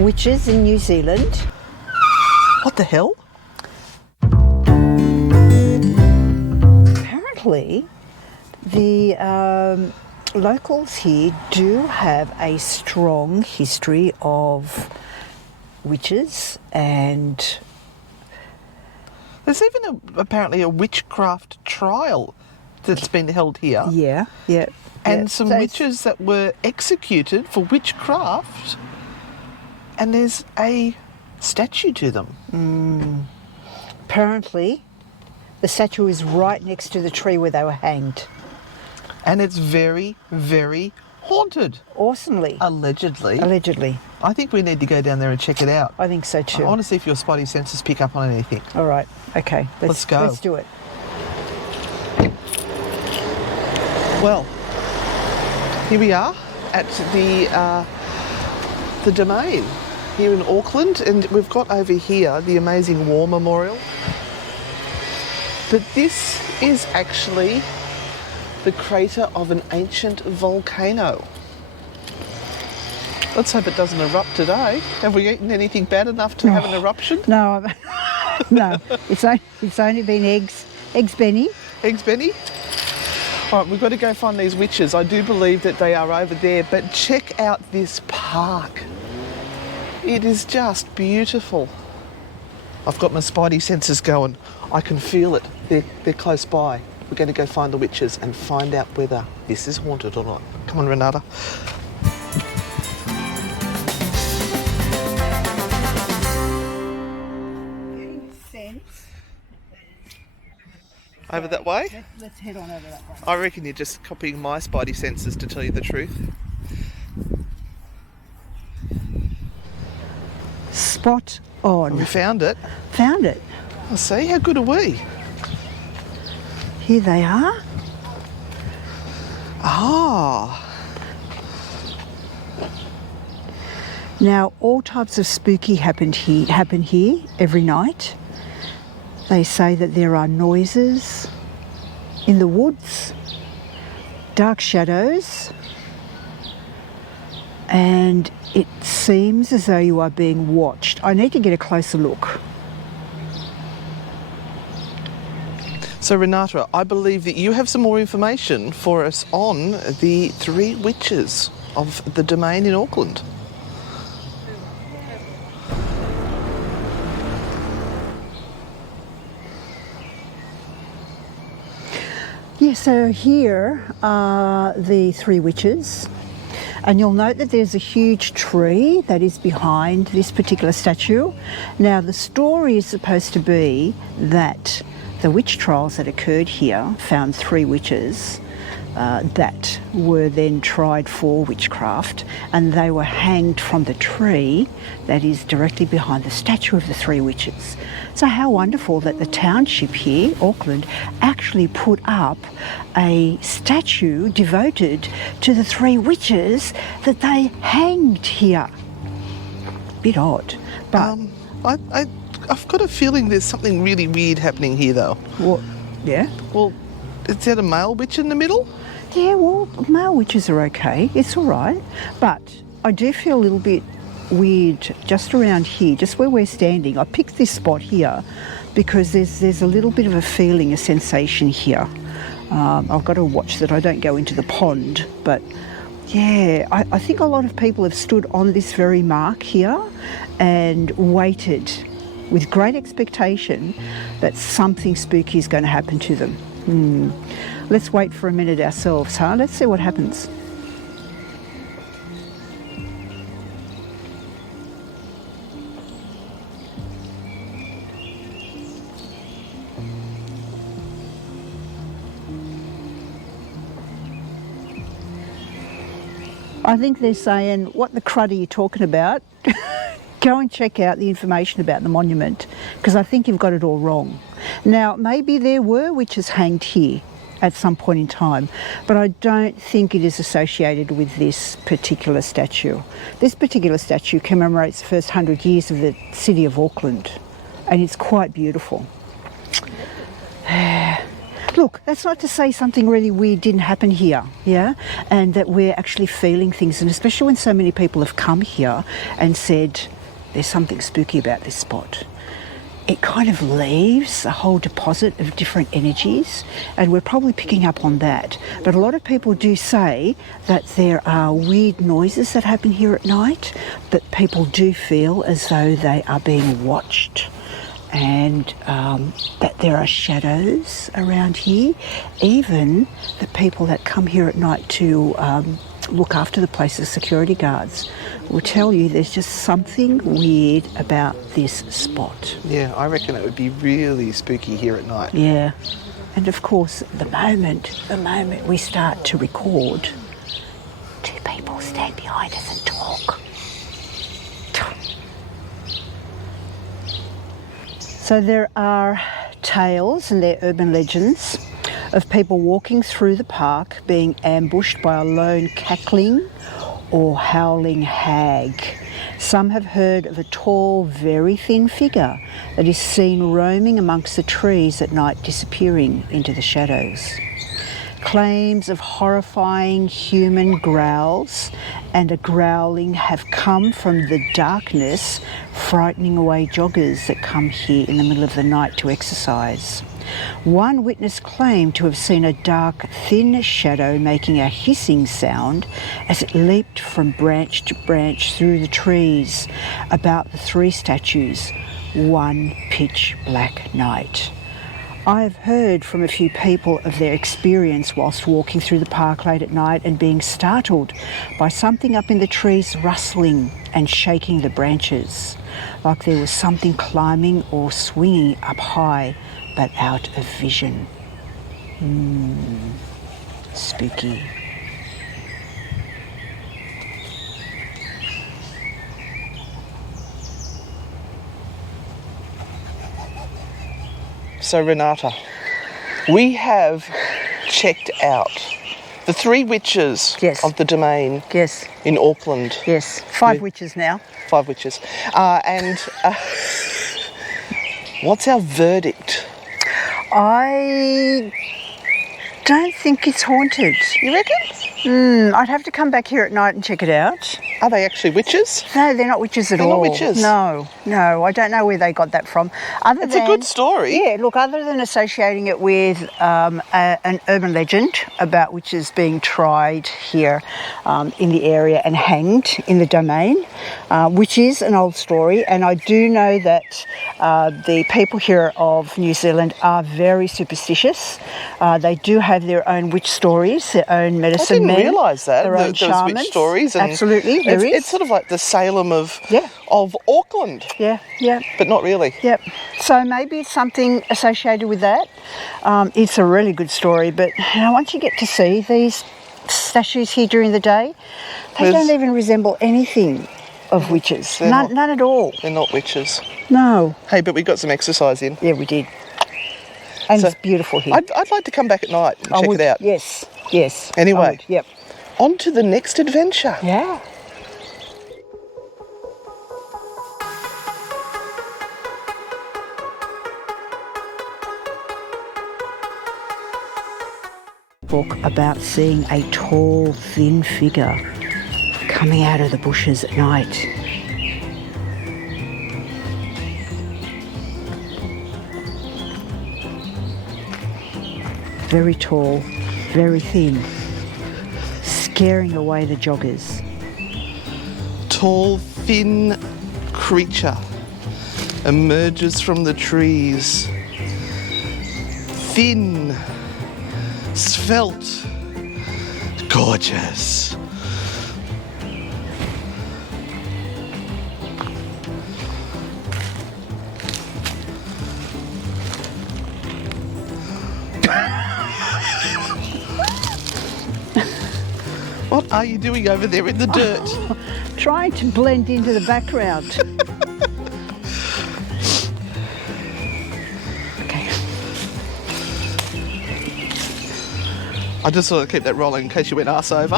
witches in New Zealand. What the hell? Apparently, the locals here do have a strong history of witches, and There's even apparently a witchcraft trial that's been held here. yeah. And some So witches that were executed for witchcraft, and there's a statue to them. apparently, the statue is right next to the tree where they were hanged. And it's very, very haunted. Awesomely. Allegedly. Allegedly. I think we need to go down there and check it out. I think so I too. want to see if your spidey senses pick up on anything. All right. Okay. Let's go. Let's do it. Well, here we are at the Domain here in Auckland, and we've got over here the amazing War Memorial. But this is actually the crater of an ancient volcano. Let's hope it doesn't erupt today. Have we eaten anything bad enough to have an eruption? No, no. It's only been eggs, Benny. Eggs, Benny? All right, we've got to go find these witches. I do believe that they are over there, but check out this park. It is just beautiful. I've got my spidey senses going. I can feel it. They're close by. We're going to go find the witches and find out whether this is haunted or not. Come on, Renata. Over that way? Let's head on over that way. I reckon you're just copying my spidey senses, to tell you the truth. Spot on. We found it. Found it. I see. How good are we? Here they are. Ah. Now, all types of spooky happen here every night. They say that there are noises in the woods, dark shadows, and it seems as though you are being watched. I need to get a closer look. So Renata, I believe that you have some more information for us on the 3 witches of the Domain in Auckland. Yeah, so here are the 3 witches, and you'll note that there's a huge tree that is behind this particular statue. Now, the story is supposed to be that the witch trials that occurred here found 3 witches that were then tried for witchcraft, and they were hanged from the tree that is directly behind the statue of the 3 witches. So how wonderful that the township here, Auckland, actually put up a statue devoted to the 3 witches that they hanged here. Bit odd, but... I've got a feeling there's something really weird happening here, though. What? Yeah? Well, is that a male witch in the middle? Yeah, well, male witches are okay. It's all right. But I do feel a little bit weird just around here, just where we're standing. I picked this spot here because there's a little bit of a feeling, a sensation here. I've got to watch that I don't go into the pond, but yeah, I think a lot of people have stood on this very mark here and waited with great expectation that something spooky is going to happen to them. Let's wait for a minute ourselves, huh? Let's see what happens. I think they're saying, what the crud are you talking about? Go and check out the information about the monument, because I think you've got it all wrong. Now, maybe there were witches hanged here at some point in time, but I don't think it is associated with this particular statue. This particular statue commemorates the first 100 years of the city of Auckland, and it's quite beautiful. look, that's not to say something really weird didn't happen here, yeah? And that we're actually feeling things, and especially when so many people have come here and said there's something spooky about this spot. It kind of leaves a whole deposit of different energies, and we're probably picking up on that. But a lot of people do say that there are weird noises that happen here at night, that people do feel as though they are being watched, and that there are shadows around here. Even the people that come here at night to look after the place, the security guards, will tell you there's just something weird about this spot. Yeah, I reckon it would be really spooky here at night. Yeah. And of course, the moment we start to record, two people stand behind us and talk. So there are tales, and they're urban legends, of people walking through the park being ambushed by a lone cackling or howling hag. Some have heard of a tall, very thin figure that is seen roaming amongst the trees at night, disappearing into the shadows. Claims of horrifying human growls and a growling have come from the darkness, frightening away joggers that come here in the middle of the night to exercise. One witness claimed to have seen a dark, thin shadow making a hissing sound as it leaped from branch to branch through the trees about the three statues one pitch black night. I have heard from a few people of their experience whilst walking through the park late at night and being startled by something up in the trees rustling and shaking the branches, like there was something climbing or swinging up high but out of vision. Spooky. So Renata, we have checked out the three witches Yes. of the Domain Yes, in Auckland. yes. 5 witches now. 5 witches. What's our verdict? I don't think it's haunted. You reckon? I'd have to come back here at night and check it out. Are they actually witches? No, they're not witches at They're all. not witches? No, I don't know where they got that from. It's a good story. Yeah, look, other than associating it with an urban legend about witches being tried here in the area and hanged in the Domain, which is an old story, and I do know that the people here of New Zealand are very superstitious. They do have their own witch stories, their own medicine men. I didn't realise that, their own those shamans. witch stories. And absolutely, there is. It's sort of like the Salem of Auckland. Yeah. But not really. Yep. So maybe it's something associated with that. It's a really good story, but once you get to see these statues here during the day, they don't even resemble anything of witches. None at all. They're not witches. No. Hey, but we got some exercise in. Yeah, we did. And it's beautiful here. I'd like to come back at night and check it out. Yes. Anyway. Yep. On to the next adventure. Yeah. Book about seeing a tall, thin figure coming out of the bushes at night. Very tall, very thin, scaring away the joggers. Tall, thin creature emerges from the trees. Thin, svelte, gorgeous. What are you doing over there in the dirt? Trying to blend into the background. Okay. I just thought I'd keep that rolling in case you went arse over.